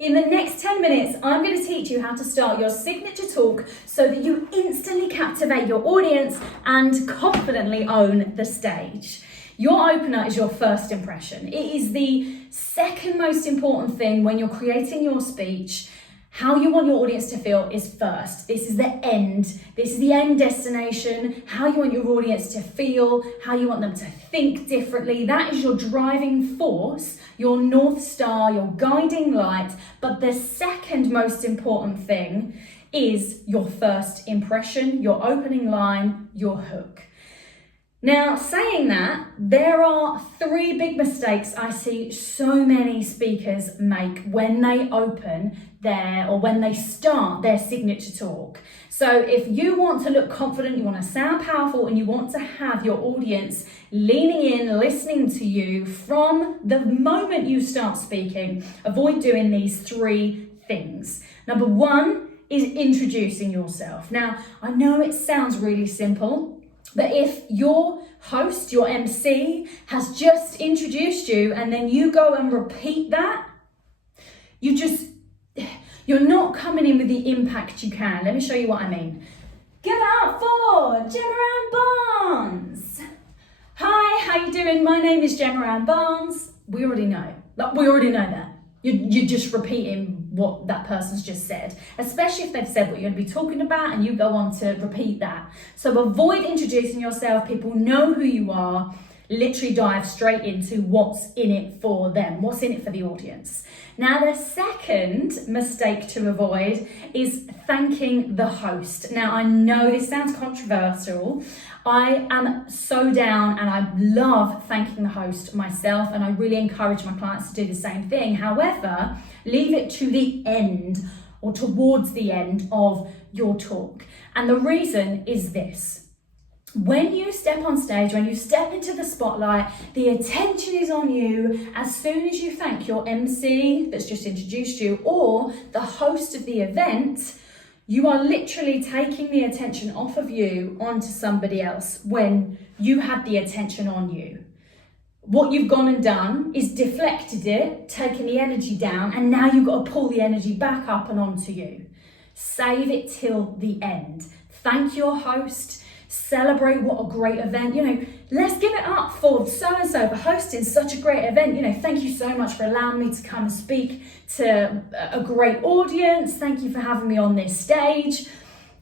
In the next 10 minutes, I'm going to teach you how to start your signature talk so that you instantly captivate your audience and confidently own the stage. Your opener is your first impression. It is the second most important thing when you're creating your speech. How you want your audience to feel is first. This is the end. This is the end destination. How you want your audience to feel, how you want them to think differently. That is your driving force, your North Star, your guiding light. But the second most important thing is your first impression, your opening line, your hook. Now, saying that, there are 3 big mistakes I see so many speakers make when they open when they start their signature talk. So if you want to look confident, you want to sound powerful, and you want to have your audience leaning in, listening to you from the moment you start speaking, avoid doing these 3 things. Number 1 is introducing yourself. Now, I know it sounds really simple, but if your host, your MC, has just introduced you and then you go and repeat that, you're not coming in with the impact you can. Let me show you what I mean. Give it up for Gemma Ann Barnes. Hi, how you doing? My name is Gemma Ann Barnes. We already know. We already know that. You're just repeating what that person's just said, especially if they've said what you're going to be talking about and you go on to repeat that. So avoid introducing yourself. People know who you are. Literally dive straight into what's in it for them, what's in it for the audience. Now, the second mistake to avoid is thanking the host. Now, I know this sounds controversial. I am so down and I love thanking the host myself, and I really encourage my clients to do the same thing. However, leave it to the end or towards the end of your talk. And the reason is this. When you step on stage, when you step into the spotlight, the attention is on you. As soon as you thank your MC that's just introduced you or the host of the event, you are literally taking the attention off of you onto somebody else when you had the attention on you. What you've gone and done is deflected it, taken the energy down, and now you've got to pull the energy back up and onto you. Save it till the end. Thank your host. Celebrate what a great event. Let's give it up for so-and-so for hosting such a great event. Thank you so much for allowing me to come and speak to a great audience. Thank you for having me on this stage.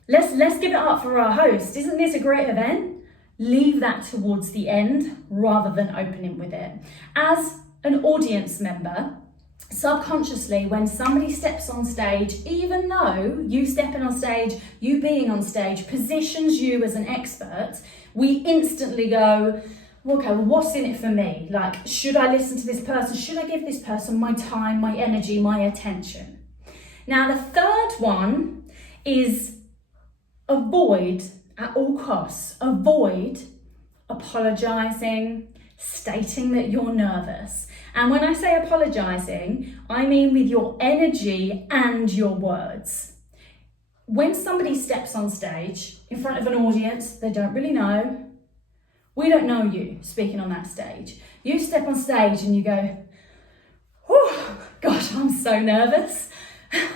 Let's give it up for our host. Isn't this a great event? Leave that towards the end rather than opening with it. As an audience member, subconsciously, when somebody steps on stage, even though you stepping on stage, you being on stage positions you as an expert, we instantly go, okay, well, what's in it for me? Like, should I listen to this person? Should I give this person my time, my energy, my attention? Now, the third one is avoid at all costs. Avoid apologizing, stating that you're nervous. And when I say apologizing, I mean with your energy and your words. When somebody steps on stage in front of an audience they don't really know, we don't know you speaking on that stage. You step on stage and you go, oh, gosh, I'm so nervous.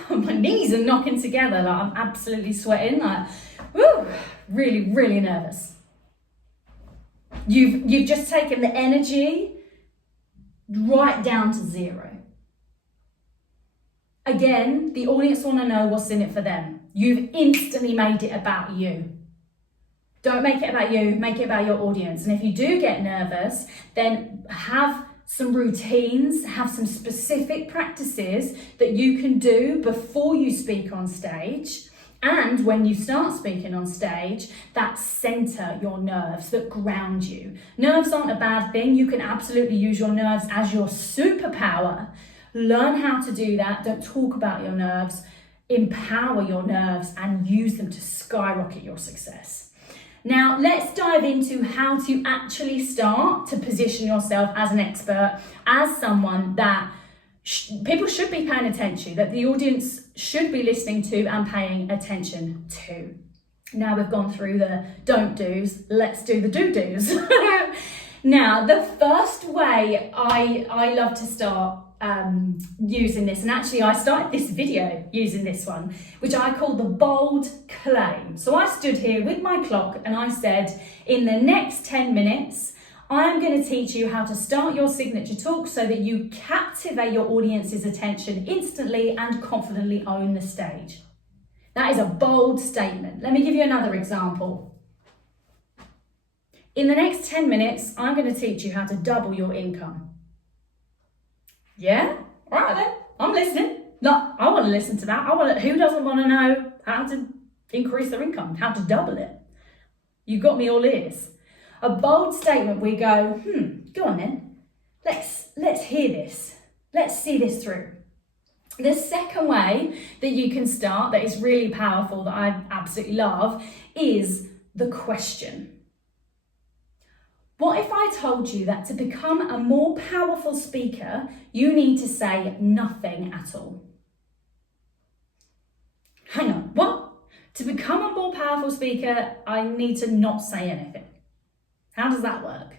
My knees are knocking together, like I'm absolutely sweating, like, woo, really, really nervous. You've just taken the energy right down to 0. Again, the audience want to know what's in it for them. You've instantly made it about you. Don't make it about you, make it about your audience. And if you do get nervous, then have some routines, have some specific practices that you can do before you speak on stage. And when you start speaking on stage, that center your nerves, that ground you. Nerves aren't a bad thing. You can absolutely use your nerves as your superpower. Learn how to do that. Don't talk about your nerves. Empower your nerves and use them to skyrocket your success. Now, let's dive into how to actually start to position yourself as an expert, as someone that people should be paying attention to, that the audience should be listening to and paying attention to. Now we've gone through the don't do's, let's do the do-do's. Now, the first way I love to start using this, and actually I started this video using this one, which I call the bold claim. So I stood here with my clock and I said, in the next 10 minutes, I'm going to teach you how to start your signature talk so that you captivate your audience's attention instantly and confidently own the stage. That is a bold statement. Let me give you another example. In the next 10 minutes, I'm going to teach you how to double your income. Yeah? All right then, I'm listening. No, I want to listen to that. Who doesn't want to know how to increase their income, how to double it? You got me all ears. A bold statement, we go, go on then. Let's hear this. Let's see this through. The second way that you can start that is really powerful, that I absolutely love, is the question. What if I told you that to become a more powerful speaker, you need to say nothing at all? Hang on, what? To become a more powerful speaker, I need to not say anything. How does that work?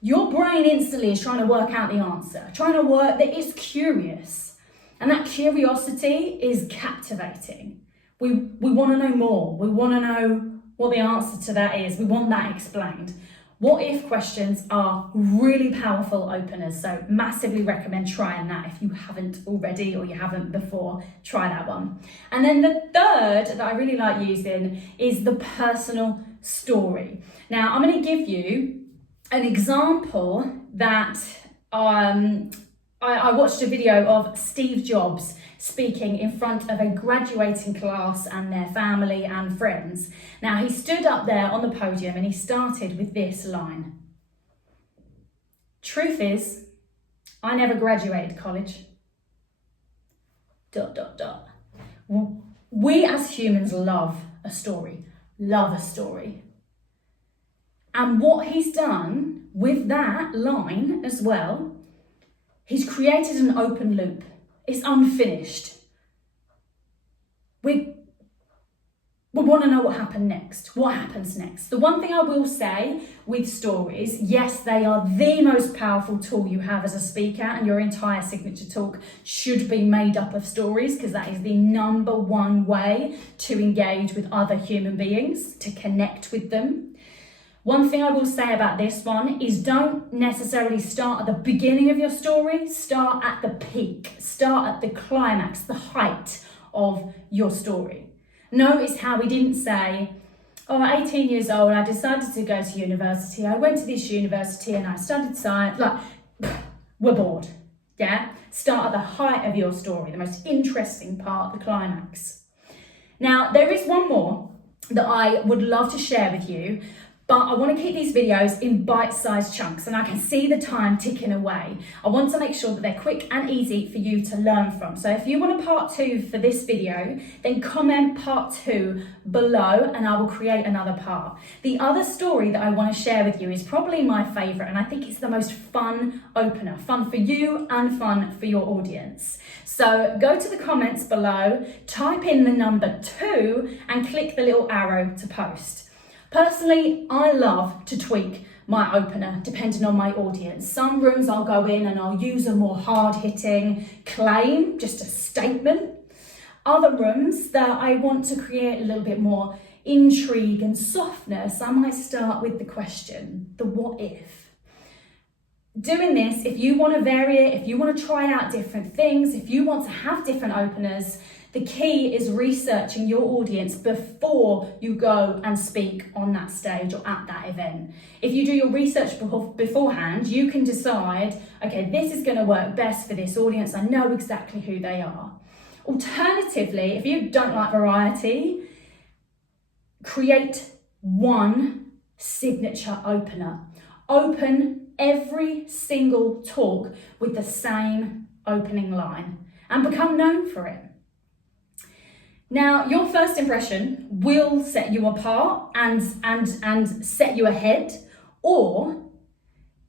Your brain instantly is trying to work out the answer, that it's curious. And that curiosity is captivating. We want to know more. We want to know what the answer to that is. We want that explained. What if questions are really powerful openers. So massively recommend trying that if you haven't already or you haven't before, try that one. And then the third that I really like using is the personal story. Now I'm going to give you an example that I watched a video of Steve Jobs speaking in front of a graduating class and their family and friends. Now he stood up there on the podium and he started with this line. Truth is, I never graduated college. ... We as humans love a story. And what he's done with that line as well, he's created an open loop. It's unfinished. We want to know what happens next. The one thing I will say with stories, yes, they are the most powerful tool you have as a speaker, and your entire signature talk should be made up of stories because that is the number one way to engage with other human beings, to connect with them. One thing I will say about this one is don't necessarily start at the beginning of your story, start at the peak, start at the climax, the height of your story. Notice how he didn't say, at 18 years old, I decided to go to university. I went to this university and I studied science. We're bored, yeah? Start at the height of your story, the most interesting part, the climax. Now, there is one more that I would love to share with you, but I want to keep these videos in bite-sized chunks and I can see the time ticking away. I want to make sure that they're quick and easy for you to learn from. So if you want a part 2 for this video, then comment part 2 below and I will create another part. The other story that I want to share with you is probably my favourite, and I think it's the most fun opener. Fun for you and fun for your audience. So go to the comments below, type in the number 2 and click the little arrow to post. Personally, I love to tweak my opener depending on my audience. Some rooms I'll go in and I'll use a more hard-hitting claim, just a statement. Other rooms that I want to create a little bit more intrigue and softness, I might start with the question, the what if. Doing this, if you want to vary it, if you want to try out different things, if you want to have different openers, the key is researching your audience before you go and speak on that stage or at that event. If you do your research beforehand, you can decide, okay, this is going to work best for this audience. I know exactly who they are. Alternatively, if you don't like variety, create one signature opener. Open every single talk with the same opening line and become known for it. Now, your first impression will set you apart and set you ahead, or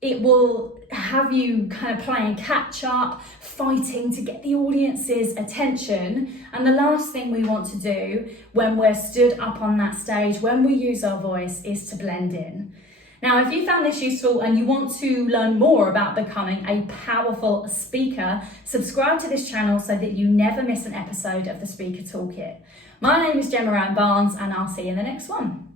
it will have you kind of playing catch up, fighting to get the audience's attention. And the last thing we want to do when we're stood up on that stage, when we use our voice, is to blend in. Now, if you found this useful and you want to learn more about becoming a powerful speaker, subscribe to this channel so that you never miss an episode of the Speaker Toolkit. My name is Gemma Barnes, and I'll see you in the next one.